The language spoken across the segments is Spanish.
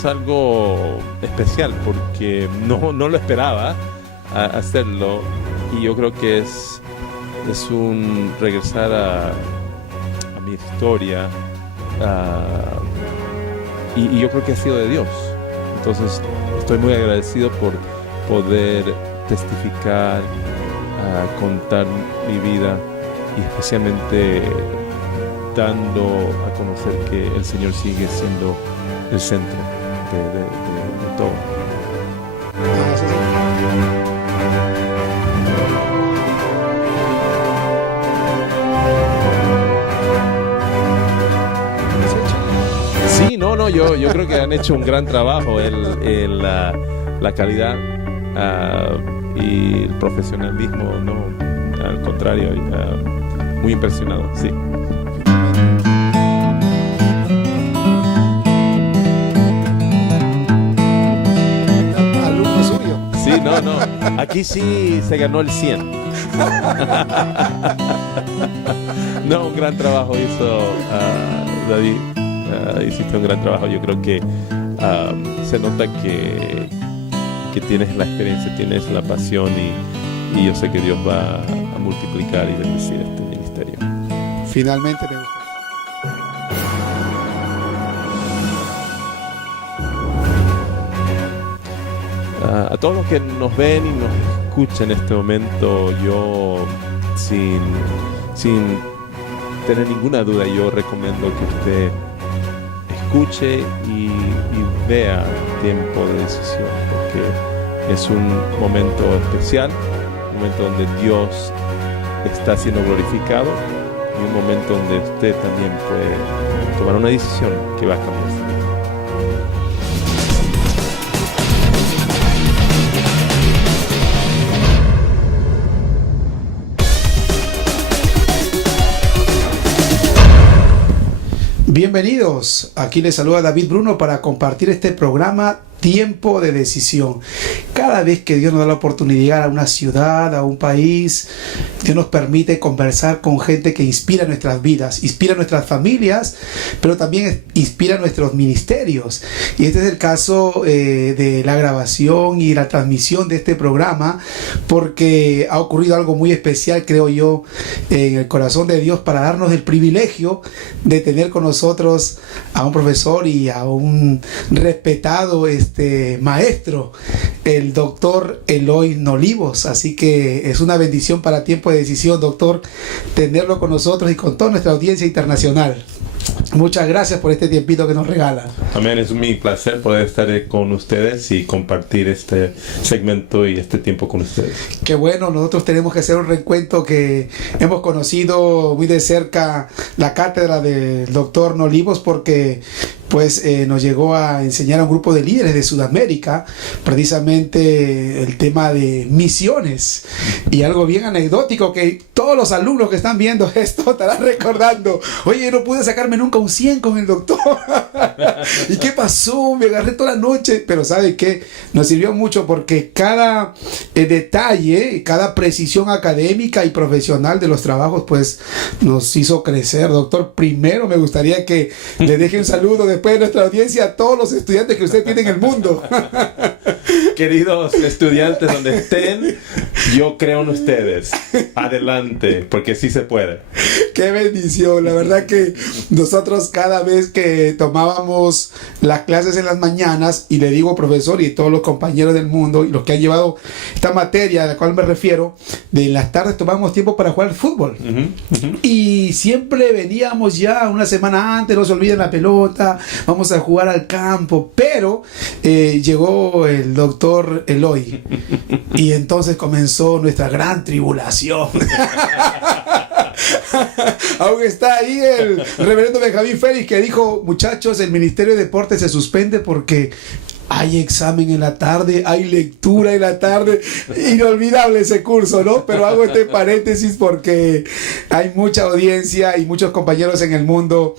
es algo especial porque no lo esperaba hacerlo, y yo creo que es un regresar a mi historia, y yo creo que ha sido de Dios. Entonces estoy muy agradecido por poder testificar, contar mi vida, y especialmente dando a conocer que el Señor sigue siendo el centro de todo. Sí, yo creo que han hecho un gran trabajo. La calidad y el profesionalismo, no, al contrario, muy impresionado, sí. Alumno suyo. Sí, no, aquí sí se ganó el 100. No, un gran trabajo hizo David. Hiciste un gran trabajo. Yo creo que se nota que tienes la experiencia, tienes la pasión, y yo sé que Dios va a multiplicar y bendecir este ministerio. Finalmente me gusta. A todos los que nos ven y nos escuchan en este momento, yo sin tener ninguna duda, yo recomiendo que usted escuche y vea Tiempo de Decisión, porque es un momento especial, un momento donde Dios está siendo glorificado, y un momento donde usted también puede tomar una decisión que va a cambiar su vida. Bienvenidos, aquí les saluda David Bruno para compartir este programa Tiempo de Decisión. Cada vez que Dios nos da la oportunidad de llegar a una ciudad, a un país, Dios nos permite conversar con gente que inspira nuestras vidas, inspira nuestras familias, pero también inspira nuestros ministerios. Y este es el caso de la grabación y la transmisión de este programa, porque ha ocurrido algo muy especial, creo yo, en el corazón de Dios, para darnos el privilegio de tener con nosotros a un profesor y a un respetado maestro, el doctor Eloy Nolivos. Así que es una bendición para Tiempo de Decisión, doctor, tenerlo con nosotros y con toda nuestra audiencia internacional. Muchas gracias por este tiempito que nos regala. Amén, es mi placer poder estar con ustedes y compartir este segmento y este tiempo con ustedes. Qué bueno, nosotros tenemos que hacer un reencuentro, que hemos conocido muy de cerca la cátedra del doctor Nolivos, porque pues nos llegó a enseñar a un grupo de líderes de Sudamérica precisamente el tema de misiones, y algo bien anecdótico que todos los alumnos que están viendo esto estarán recordando. Oye, no pude sacarme nunca un 100 con el doctor. ¿Y qué pasó? Me agarré toda la noche. Pero ¿sabe qué? Nos sirvió mucho, porque cada detalle, cada precisión académica y profesional de los trabajos pues nos hizo crecer. Doctor, primero me gustaría que le deje un saludo después de nuestra audiencia a todos los estudiantes que usted tiene en el mundo. Queridos estudiantes, donde estén, yo creo en ustedes. Adelante, porque sí se puede. Qué bendición. La verdad que nosotros, cada vez que tomábamos las clases en las mañanas, y le digo profesor y todos los compañeros del mundo y los que han llevado esta materia a la cual me refiero, de las tardes tomamos tiempo para jugar fútbol. Y siempre veníamos ya una semana antes, no se olviden la pelota, vamos a jugar al campo. Pero llegó el doctor Eloy y entonces comenzó nuestra gran tribulación. Aún está ahí el reverendo Benjamín Félix, que dijo: muchachos, el Ministerio de Deportes se suspende porque hay examen en la tarde, hay lectura en la tarde. Inolvidable ese curso, ¿no? Pero hago este paréntesis porque hay mucha audiencia y muchos compañeros en el mundo,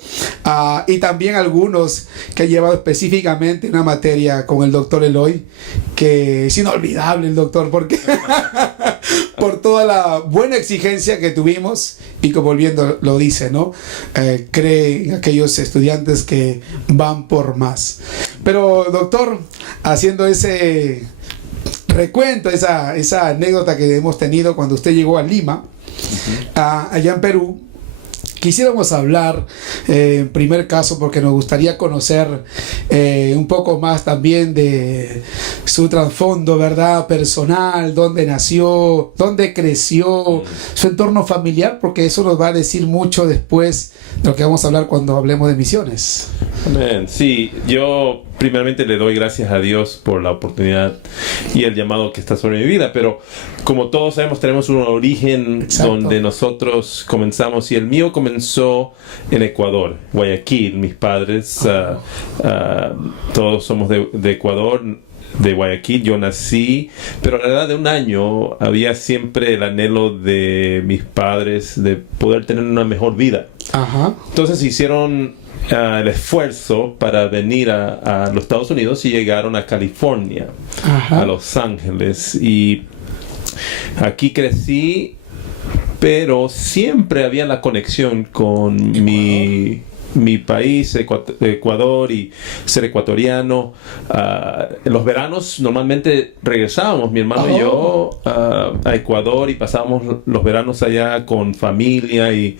y también algunos que han llevado específicamente una materia con el doctor Eloy, que es inolvidable el doctor, porque por toda la buena exigencia que tuvimos y como volviendo lo dice, ¿no? Cree en aquellos estudiantes que van por más. Pero doctor, haciendo ese recuento, esa anécdota que hemos tenido cuando usted llegó a Lima, allá en Perú, quisiéramos hablar en primer caso porque nos gustaría conocer un poco más también de su trasfondo, ¿verdad? Personal, dónde nació, dónde creció, su entorno familiar, porque eso nos va a decir mucho después de lo que vamos a hablar cuando hablemos de misiones. Amén. Sí, yo primeramente le doy gracias a Dios por la oportunidad y el llamado que está sobre mi vida, pero como todos sabemos tenemos un origen. Exacto. Donde nosotros comenzamos, y el mío comenzó en Ecuador, Guayaquil. Mis padres todos somos de Ecuador, de Guayaquil. Yo nací, pero a la edad de 1 año había siempre el anhelo de mis padres de poder tener una mejor vida. Ajá. Entonces hicieron el esfuerzo para venir a los Estados Unidos y llegaron a California. Ajá. A Los Ángeles, y aquí crecí, pero siempre había la conexión con mi país, Ecuador, y ser ecuatoriano. En los veranos normalmente regresábamos, mi hermano y yo, a Ecuador, y pasábamos los veranos allá con familia. Y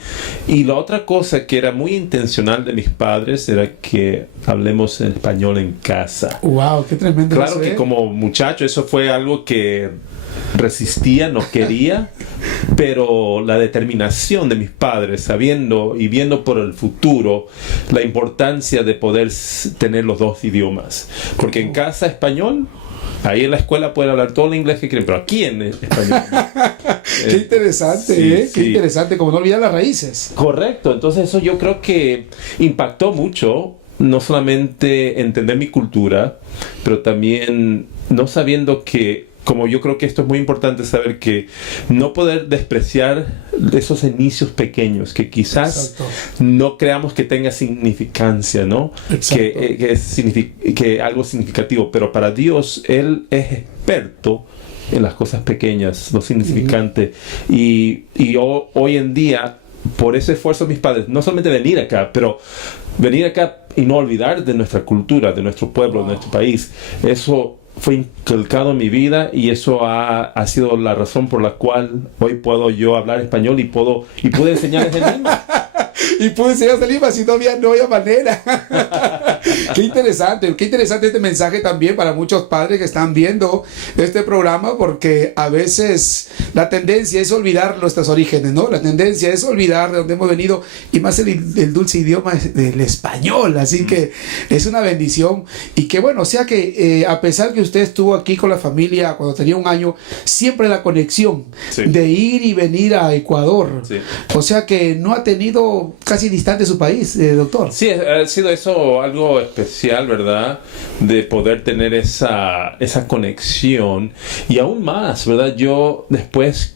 la otra cosa que era muy intencional de mis padres era que hablemos en español en casa. ¡Wow! ¡Qué tremendo! Claro que como muchacho eso fue algo que resistía, no quería, pero la determinación de mis padres, sabiendo y viendo por el futuro la importancia de poder tener los 2 idiomas, porque en casa español, ahí en la escuela pueden hablar todo el inglés que quieren, pero aquí en español. Qué interesante, sí, Qué interesante, como no olvidar las raíces. Correcto, entonces eso yo creo que impactó mucho, no solamente entender mi cultura, pero también no sabiendo que, como yo creo que esto es muy importante saber, que no poder despreciar esos inicios pequeños que quizás no creamos que tenga significancia, ¿no? Que algo significativo, pero para Dios Él es experto en las cosas pequeñas, lo significante. Y hoy en día, por ese esfuerzo de mis padres, no solamente venir acá, pero venir acá y no olvidar de nuestra cultura, de nuestro pueblo, de nuestro país, eso fue inculcado en mi vida, y eso ha sido la razón por la cual hoy puedo yo hablar español y pude enseñar desde Lima. Y pude enseñar desde Lima, si no había manera. Qué interesante este mensaje también para muchos padres que están viendo este programa, porque a veces la tendencia es olvidar nuestros orígenes, ¿no? La tendencia es olvidar de dónde hemos venido, y más el dulce idioma del español, así que es una bendición. Y que bueno, o sea que a pesar que usted estuvo aquí con la familia cuando tenía 1 año, siempre la conexión de ir y venir a Ecuador, o sea que no ha tenido casi distante su país, doctor. Sí, ha sido eso algo especial, ¿verdad? De poder tener esa conexión, y aún más, ¿verdad? Yo después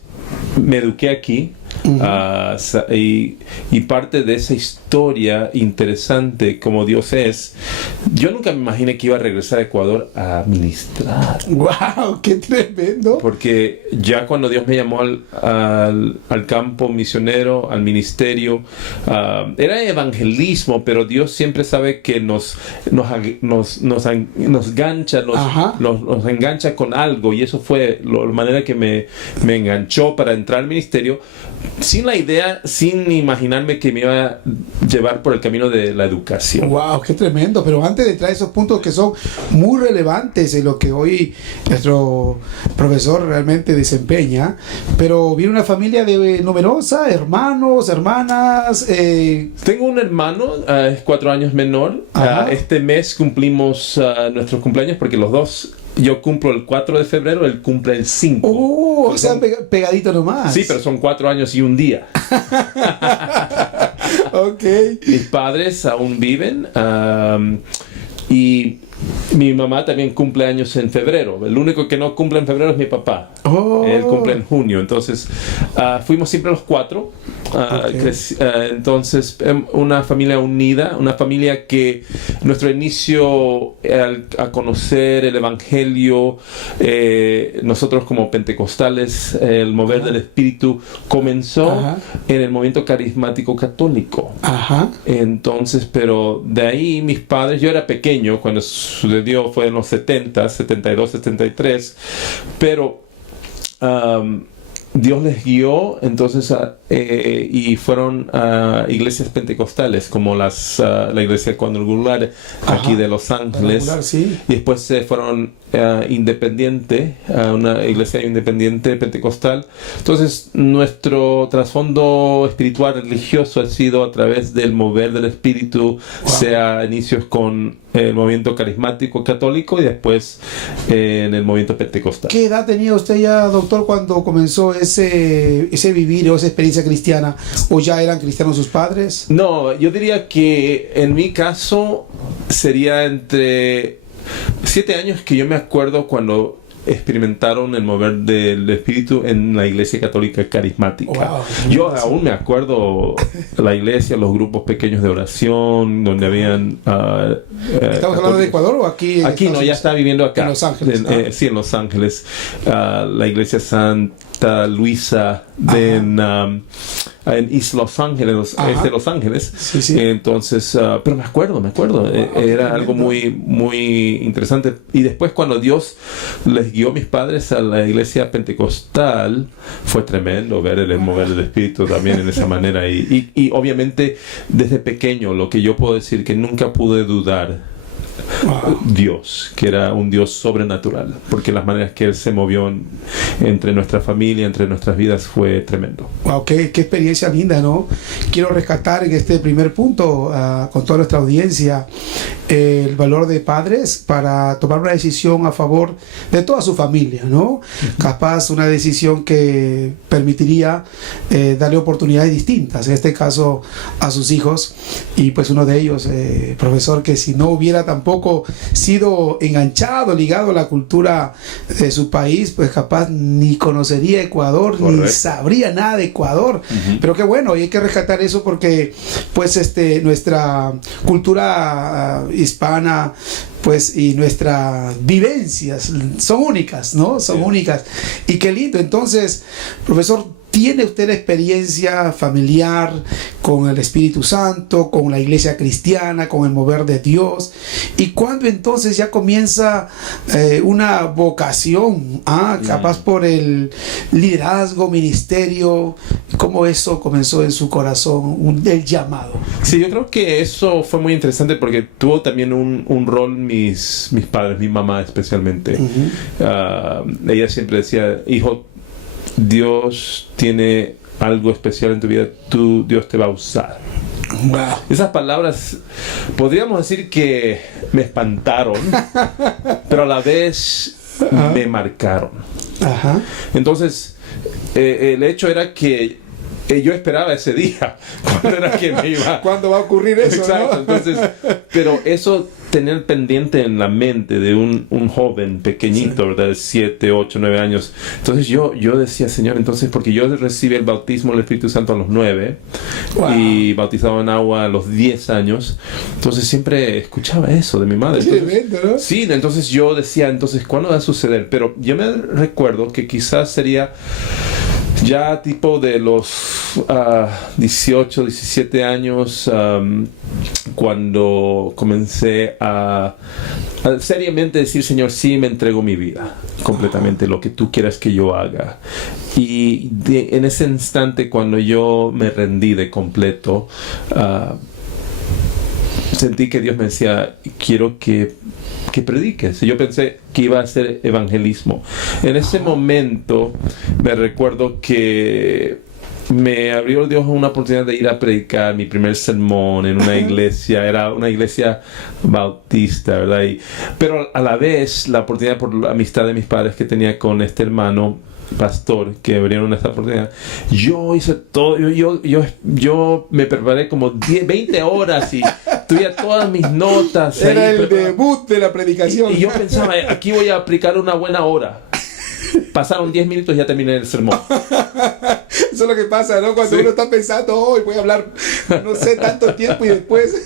me eduqué aquí. Y parte de esa historia interesante como Dios es, yo nunca me imaginé que iba a regresar a Ecuador a ministrar. ¡Wow! ¡Qué tremendo! Porque ya cuando Dios me llamó al campo misionero, al ministerio, era evangelismo, pero Dios siempre sabe que nos engancha, nos engancha con algo, y eso fue la manera que me enganchó para entrar al ministerio, sin la idea, sin imaginarme que me iba a llevar por el camino de la educación. ¡Wow! ¡Qué tremendo! Pero antes de traer esos puntos que son muy relevantes en lo que hoy nuestro profesor realmente desempeña, pero viene una familia numerosa, hermanos, hermanas. Tengo un hermano, es 4 años menor. Este mes cumplimos nuestros cumpleaños, porque los dos, yo cumplo el 4 de febrero, él cumple el 5. O sea, pegadito nomás. Sí, pero son 4 años y 1 día. Ok. Mis padres aún viven, y Mi mamá también cumple años en febrero. El único que no cumple en febrero es mi papá. Él cumple en junio. Entonces, fuimos siempre los 4. Entonces, una familia unida, una familia que nuestro inicio a conocer el Evangelio, nosotros como pentecostales, el mover del Espíritu comenzó en el movimiento carismático católico. Entonces, pero de ahí mis padres, yo era pequeño cuando sucedió, fue en los 70, 72, 73, pero Dios les guió entonces y fueron a iglesias pentecostales como la iglesia cuadrangular aquí de Los Ángeles, y después se fueron independiente, a una iglesia independiente pentecostal. Entonces nuestro trasfondo espiritual religioso ha sido a través del mover del Espíritu, sea inicios con el movimiento carismático católico y después en el movimiento pentecostal. ¿Qué edad tenía usted ya, doctor, cuando comenzó ese vivir o esa experiencia cristiana? ¿O ya eran cristianos sus padres? No, yo diría que en mi caso sería entre 7 años, que yo me acuerdo cuando experimentaron el mover del Espíritu en la iglesia católica carismática. Yo aún me acuerdo la iglesia, los grupos pequeños de oración donde habían ¿estamos hablando de Ecuador o aquí? Aquí no, ya estaba viviendo acá en Los Ángeles. Sí, en Los Ángeles. La iglesia Santa Luisa en East Los Ángeles, de Los Ángeles. Sí. Entonces, pero me acuerdo, era algo muy, muy interesante. Y después cuando Dios les guió a mis padres a la iglesia pentecostal, fue tremendo ver el mover del Espíritu también en esa manera. Y obviamente desde pequeño, lo que yo puedo decir, que nunca pude dudar Dios, que era un Dios sobrenatural, porque las maneras que Él se movió entre nuestra familia, entre nuestras vidas, fue tremendo. Wow, qué experiencia linda, ¿no? Quiero rescatar en este primer punto, con toda nuestra audiencia, el valor de padres para tomar una decisión a favor de toda su familia, ¿no? Capaz una decisión que permitiría darle oportunidades distintas, en este caso a sus hijos, y pues uno de ellos, profesor, que si no hubiera tampoco sido enganchado, ligado a la cultura de su país, pues capaz ni conocería Ecuador, ni sabría nada de Ecuador. Pero qué bueno, y hay que rescatar eso porque pues nuestra cultura hispana, pues, y nuestras vivencias son únicas, ¿no? Son únicas. Y qué lindo. Entonces, profesor, ¿tiene usted la experiencia familiar con el Espíritu Santo, con la iglesia cristiana, con el mover de Dios? ¿Y cuándo entonces ya comienza una vocación, capaz por el liderazgo, ministerio? ¿Cómo eso comenzó en su corazón, el llamado? Sí, yo creo que eso fue muy interesante porque tuvo también un rol mis padres, mi mamá especialmente. Ella siempre decía, hijo, Dios tiene algo especial en tu vida, Dios te va a usar. Wow. Esas palabras podríamos decir que me espantaron, pero a la vez me marcaron. Entonces, el hecho era que yo esperaba ese día, cuando era que me iba. ¿Cuándo va a ocurrir eso? Exacto, ¿no? Entonces, pero eso, tener pendiente en la mente de un joven pequeñito, ¿verdad? De 7, 8, 9 años. Entonces yo decía, Señor, entonces, porque yo recibí el bautismo del Espíritu Santo a los 9 y bautizado en agua a los 10 años. Entonces siempre escuchaba eso de mi madre. Entonces, ¿no? Sí, entonces yo decía, entonces, ¿cuándo va a suceder? Pero yo me recuerdo que quizás sería ya tipo de los 18, 17 años, cuando comencé a seriamente decir, Señor, sí, me entrego mi vida completamente, lo que tú quieras que yo haga. Y en ese instante, cuando yo me rendí de completo, sentí que Dios me decía, quiero que prediques. Yo pensé que iba a hacer evangelismo. En ese momento me recuerdo que me abrió Dios una oportunidad de ir a predicar mi primer sermón en una iglesia. Era una iglesia bautista, ¿verdad? Pero a la vez la oportunidad, por la amistad de mis padres que tenía con este hermano pastor que abrieron esta oportunidad, yo hice todo, yo me preparé como 20 horas y tuviera todas mis notas. Era ahí, el debut de la predicación. Y yo pensaba, aquí voy a aplicar una buena hora. Pasaron 10 minutos y ya terminé el sermón. Eso es lo que pasa, ¿no? Cuando uno está pensando, hoy voy a hablar, no sé, tanto tiempo y después...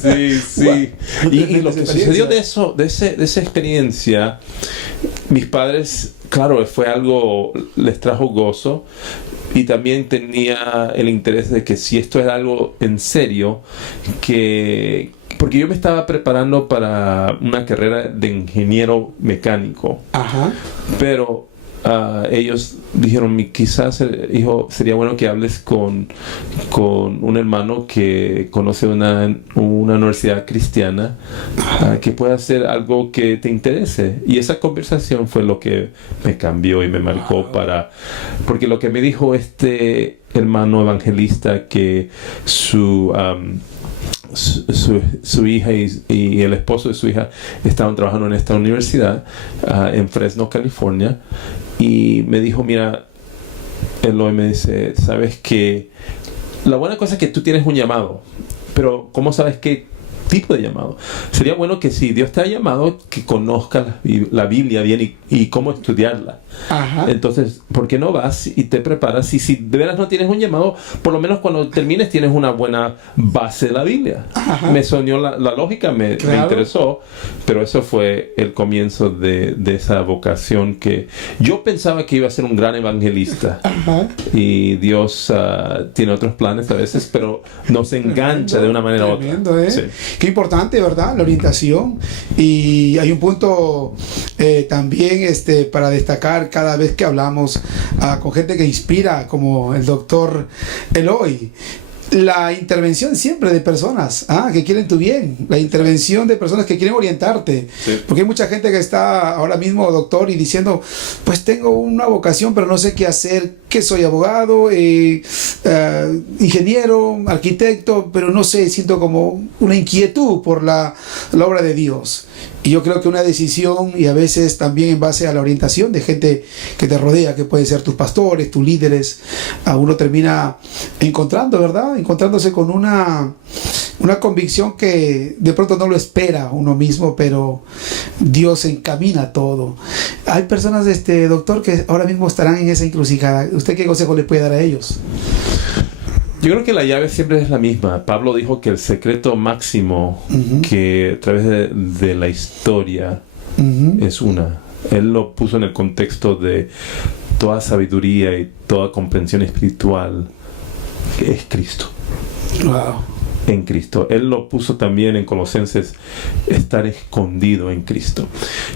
Sí. Wow. Y lo que sucedió de esa experiencia, mis padres, claro, fue algo, les trajo gozo. Y también tenía el interés de que si esto era algo en serio, porque yo me estaba preparando para una carrera de ingeniero mecánico. Ajá. Pero ellos dijeron, quizás, hijo, sería bueno que hables con un hermano que conoce una universidad cristiana, que pueda hacer algo que te interese. Y esa conversación fue lo que me cambió y me marcó porque lo que me dijo este hermano evangelista, que su hija y el esposo de su hija estaban trabajando en esta universidad en Fresno, California, y me dijo, mira, Eloy, me dice, sabes que la buena cosa es que tú tienes un llamado, pero ¿cómo sabes qué tipo de llamado? Sería bueno que si Dios te ha llamado, que conozcas la Biblia bien y cómo estudiarla. Ajá. Entonces, ¿por qué no vas y te preparas? Y si de veras no tienes un llamado, por lo menos cuando termines tienes una buena base de la Biblia. Ajá. Me soñó la lógica, me interesó, pero eso fue el comienzo de esa vocación que yo pensaba que iba a ser un gran evangelista. Ajá. Y Dios tiene otros planes a veces, pero nos engancha de una manera u otra. Sí. Qué importante, ¿verdad? La orientación. Y hay un punto también para destacar cada vez que hablamos con gente que inspira, como el doctor Eloy. La intervención siempre de personas que quieren tu bien, la intervención de personas que quieren orientarte, sí. Porque hay mucha gente que está ahora mismo, doctor, y diciendo, pues tengo una vocación pero no sé qué hacer, que soy abogado, ingeniero, arquitecto, pero no sé, siento como una inquietud por la obra de Dios. Y yo creo que una decisión, y a veces también en base a la orientación de gente que te rodea, que pueden ser tus pastores, tus líderes, uno termina encontrando, ¿verdad? Encontrándose con una convicción que de pronto no lo espera uno mismo, pero Dios encamina todo. Hay personas, doctor, que ahora mismo estarán en esa encrucijada. ¿Usted qué consejo les puede dar a ellos? Yo creo que la llave siempre es la misma. Pablo dijo que el secreto máximo que a través de la historia es una. Él lo puso en el contexto de toda sabiduría y toda comprensión espiritual, que es Cristo. Wow. En Cristo. Él lo puso también en Colosenses, estar escondido en Cristo.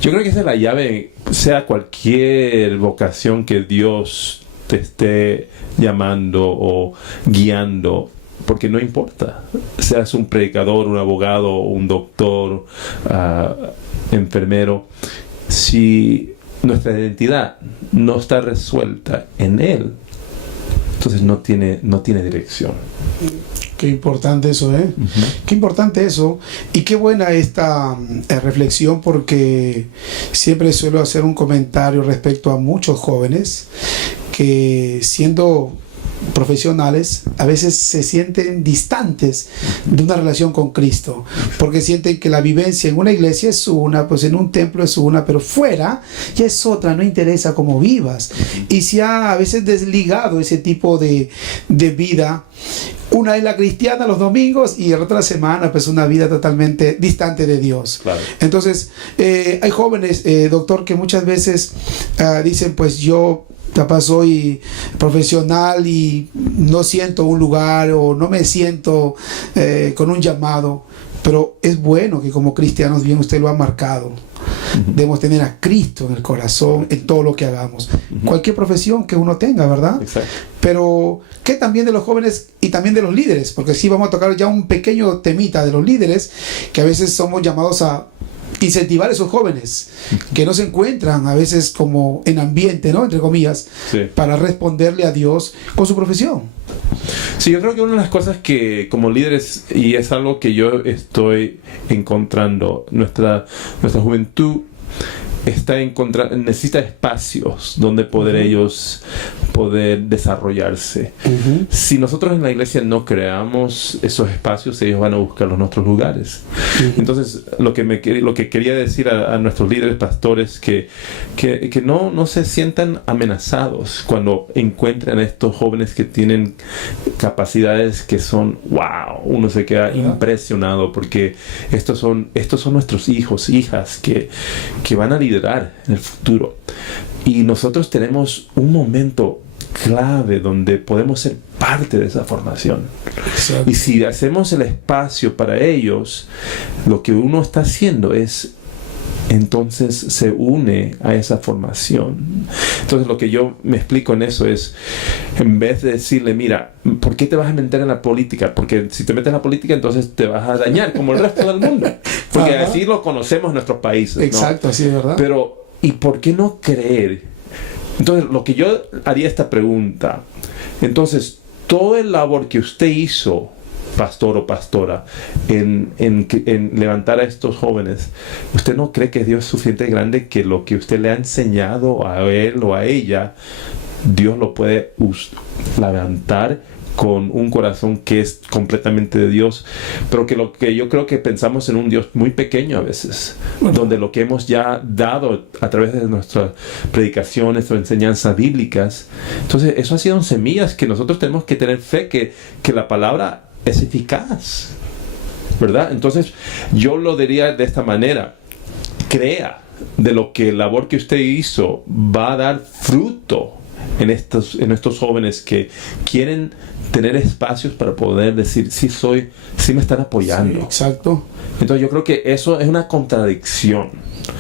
Yo creo que esa es la llave, sea cualquier vocación que Dios te esté llamando o guiando, porque no importa, seas un predicador, un abogado, un doctor, enfermero, si nuestra identidad no está resuelta en Él, entonces no tiene dirección. Qué importante eso, ¿eh? Qué importante eso. Y qué buena esta reflexión, porque siempre suelo hacer un comentario respecto a muchos jóvenes que, siendo profesionales, a veces se sienten distantes de una relación con Cristo, porque sienten que la vivencia en una iglesia es una, pues en un templo es una, pero fuera ya es otra, no interesa cómo vivas. Y se ha a veces desligado ese tipo de vida. Una es la cristiana los domingos y la otra semana pues una vida totalmente distante de Dios. Claro. Entonces hay jóvenes, doctor, que muchas veces dicen, pues yo capaz soy profesional y no siento un lugar o no me siento con un llamado, pero es bueno que como cristianos, bien usted lo ha marcado, debemos tener a Cristo en el corazón en todo lo que hagamos, cualquier profesión que uno tenga, ¿verdad? Exacto. Pero que también de los jóvenes y también de los líderes, porque sí vamos a tocar ya un pequeño temita de los líderes, que a veces somos llamados a incentivar a esos jóvenes que no se encuentran a veces como en ambiente, ¿no?, entre comillas, sí, para responderle a Dios con su profesión. Sí, yo creo que una de las cosas que como líderes, y es algo que yo estoy encontrando, nuestra juventud necesita espacios donde poder ellos poder desarrollarse. Si nosotros en la iglesia no creamos esos espacios, ellos van a buscar los otros lugares. Entonces, lo que quería decir a nuestros líderes, pastores, que no se sientan amenazados cuando encuentran a estos jóvenes que tienen capacidades que son wow, uno se queda impresionado, porque estos son nuestros hijos, hijas que van a liderar en el futuro, y nosotros tenemos un momento clave donde podemos ser parte de esa formación. Exacto. Y si hacemos el espacio para ellos, lo que uno está haciendo es entonces se une a esa formación. Entonces lo que yo me explico en eso es, en vez de decirle, mira, ¿por qué te vas a meter en la política? Porque si te metes en la política, entonces te vas a dañar como el resto del mundo. Porque así lo conocemos en nuestros países, ¿no? Exacto, sí, es verdad. Pero, ¿y por qué no creer? Entonces, lo que yo haría esta pregunta, entonces, todo el labor que usted hizo, pastor o pastora, en levantar a estos jóvenes, ¿usted no cree que Dios es suficiente grande que lo que usted le ha enseñado a él o a ella, Dios lo puede levantar con un corazón que es completamente de Dios? Pero que lo que yo creo que pensamos en un Dios muy pequeño a veces, donde lo que hemos ya dado a través de nuestras predicaciones o enseñanzas bíblicas, entonces eso ha sido semillas que nosotros tenemos que tener fe que la palabra es eficaz, ¿verdad? Entonces yo lo diría de esta manera: crea de lo que la labor que usted hizo va a dar fruto en estos jóvenes que quieren tener espacios para poder decir, sí me están apoyando. Sí, exacto. Entonces yo creo que eso es una contradicción.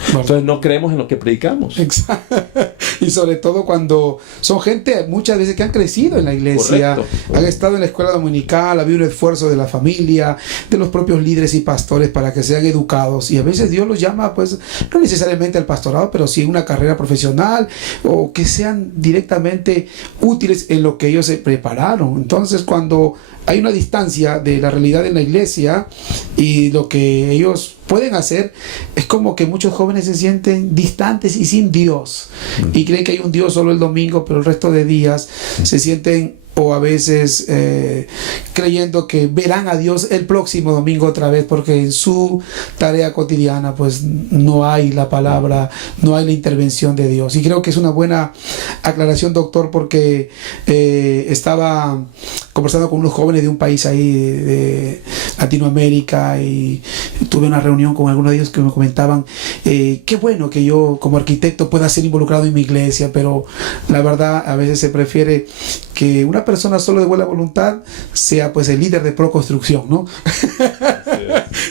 Bueno. Entonces no creemos en lo que predicamos. Exacto. Y sobre todo cuando son gente muchas veces que han crecido en la iglesia, han estado en la escuela dominical, ha habido un esfuerzo de la familia, de los propios líderes y pastores para que sean educados, y a veces Dios los llama, pues no necesariamente al pastorado, pero sí en una carrera profesional, o que sean directamente útiles en lo que ellos se prepararon. Entonces cuando hay una distancia de la realidad en la iglesia y lo que ellos pueden hacer, es como que muchos jóvenes se sienten distantes y sin Dios, y creen que hay un Dios solo el domingo, pero el resto de días se sienten, o a veces creyendo que verán a Dios el próximo domingo otra vez, porque en su tarea cotidiana pues no hay la palabra, no hay la intervención de Dios. Y creo que es una buena aclaración, doctor, porque estaba conversando con unos jóvenes de un país ahí de Latinoamérica, y tuve una reunión con algunos de ellos que me comentaban, qué bueno que yo como arquitecto pueda ser involucrado en mi iglesia, pero la verdad a veces se prefiere que una persona solo de buena voluntad sea pues el líder de Proconstrucción, ¿no?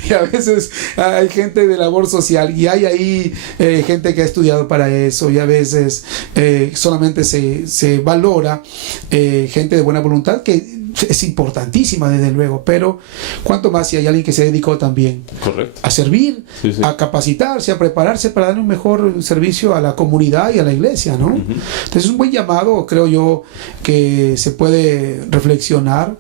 Y a veces hay gente de labor social, y hay ahí gente que ha estudiado para eso, y a veces solamente se valora gente de buena voluntad, que es importantísima desde luego, pero cuanto más si hay alguien que se dedicó también a servir, a capacitarse, a prepararse para dar un mejor servicio a la comunidad y a la iglesia, ¿no? Entonces es un buen llamado, creo yo, que se puede reflexionar,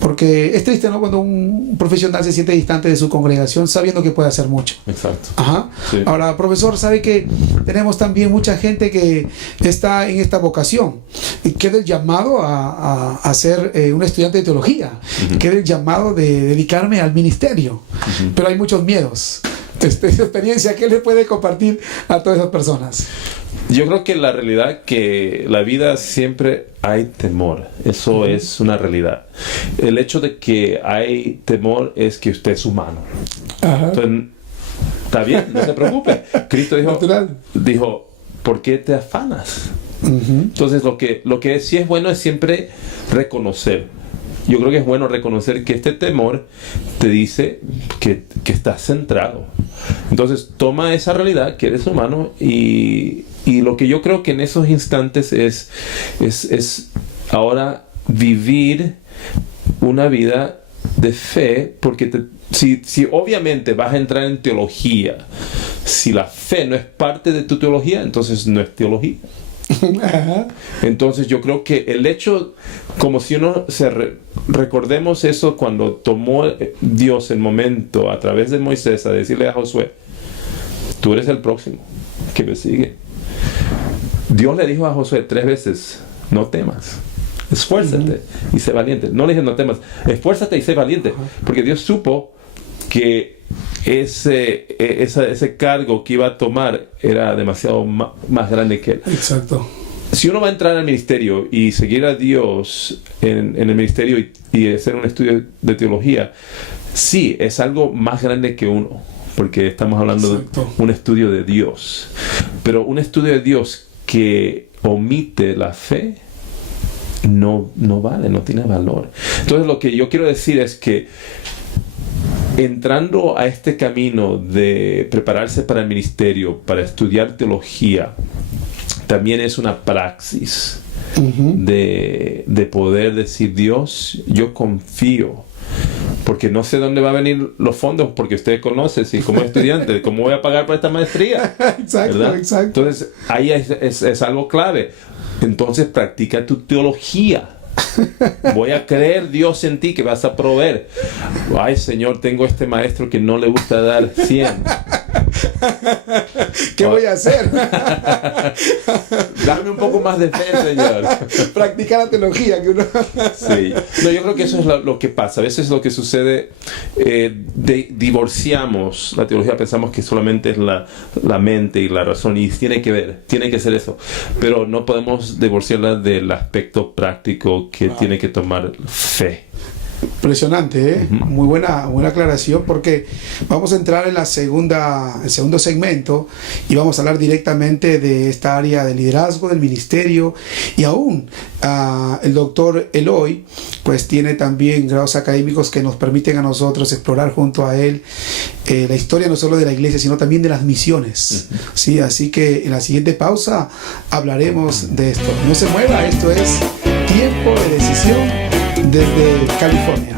porque es triste, ¿no?, cuando un profesional se siente distante de su congregación sabiendo que puede hacer mucho. Exacto. Ajá. Sí. Ahora, profesor, sabe que tenemos también mucha gente que está en esta vocación, y queda el llamado a ser un estudiante de teología, queda el llamado de dedicarme al ministerio, pero hay muchos miedos. Esa experiencia, ¿qué le puede compartir a todas esas personas? Yo creo que la realidad, que la vida siempre hay temor, eso es una realidad. El hecho de que hay temor es que usted es humano. Entonces, está bien, no se preocupe. Cristo dijo, ¿por qué te afanas? Entonces lo que sí es bueno es siempre reconocer. Yo creo que es bueno reconocer que este temor te dice que estás centrado. Entonces toma esa realidad, que eres humano, y lo que yo creo que en esos instantes es ahora vivir una vida de fe, porque si obviamente vas a entrar en teología, si la fe no es parte de tu teología, entonces no es teología. Entonces yo creo que el hecho, como si uno recordemos eso cuando tomó Dios el momento a través de Moisés a decirle a Josué, tú eres el próximo que me sigue. Dios le dijo a Josué 3 veces, no temas, esfuérzate y sé valiente. No le dije no temas, esfuérzate y sé valiente, porque Dios supo que ese cargo que iba a tomar era demasiado más grande que él. Exacto. Si uno va a entrar al ministerio y seguir a Dios en el ministerio y hacer un estudio de teología, sí, es algo más grande que uno, porque estamos hablando de un estudio de Dios. Pero un estudio de Dios que omite la fe no vale, no tiene valor. Entonces lo que yo quiero decir es que entrando a este camino de prepararse para el ministerio, para estudiar teología, también es una praxis de poder decir, Dios, yo confío, porque no sé dónde van a venir los fondos, porque usted conoce, si como estudiante, ¿cómo voy a pagar para esta maestría? Exacto, ¿verdad? Exacto. Entonces, ahí es algo clave. Entonces, practica tu teología. Voy a creer, Dios, en ti, que vas a proveer. Ay, Señor, tengo este maestro que no le gusta dar 100. ¿Qué voy a hacer? Dame un poco más de fe, Señor. Practicar la teología. Que uno... Sí. No, yo creo que eso es lo que pasa. A veces lo que sucede, divorciamos la teología, pensamos que solamente es la mente y la razón, y tiene que ser eso. Pero no podemos divorciarla del aspecto práctico que tiene que tomar fe. Impresionante, ¿eh? Muy buena aclaración, porque vamos a entrar en el segundo segmento y vamos a hablar directamente de esta área de liderazgo, del ministerio, y aún el doctor Eloy pues tiene también grados académicos que nos permiten a nosotros explorar junto a él la historia no solo de la iglesia, sino también de las misiones. ¿Sí? Así que en la siguiente pausa hablaremos de esto. No se mueva, esto es Tiempo de Decisión desde California.